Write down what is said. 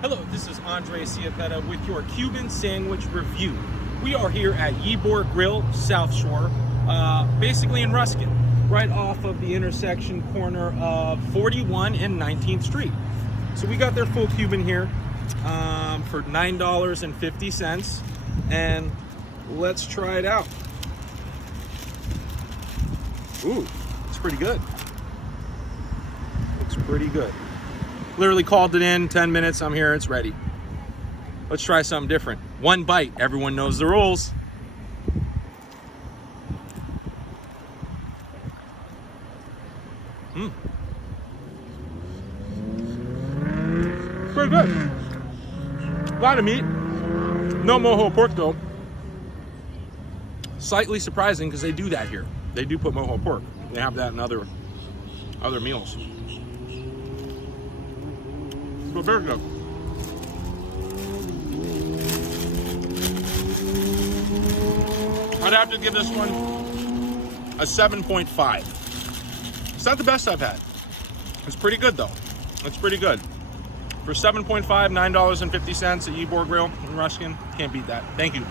Hello, this is Andre Ciapetta with your Cuban sandwich review. We are here at Ybor Grille, Southshore, basically in Ruskin, right off of the intersection corner of 41 and 19th Street. So we got their full Cuban here for $9.50, and let's try it out. Ooh, it's pretty good. Looks pretty good. Literally called it in, 10 minutes, I'm here, it's ready. Let's try something different. One bite, everyone knows the rules. Pretty good. A lot of meat. No mojo pork though. Slightly surprising because they do that here. They do put mojo pork. They have that in other meals. But very good. I'd have to give this one a 7.5. It's not the best I've had. It's pretty good though. It's pretty good. For 7.5, $9.50 at Ybor Grill in Ruskin, can't beat that. Thank you.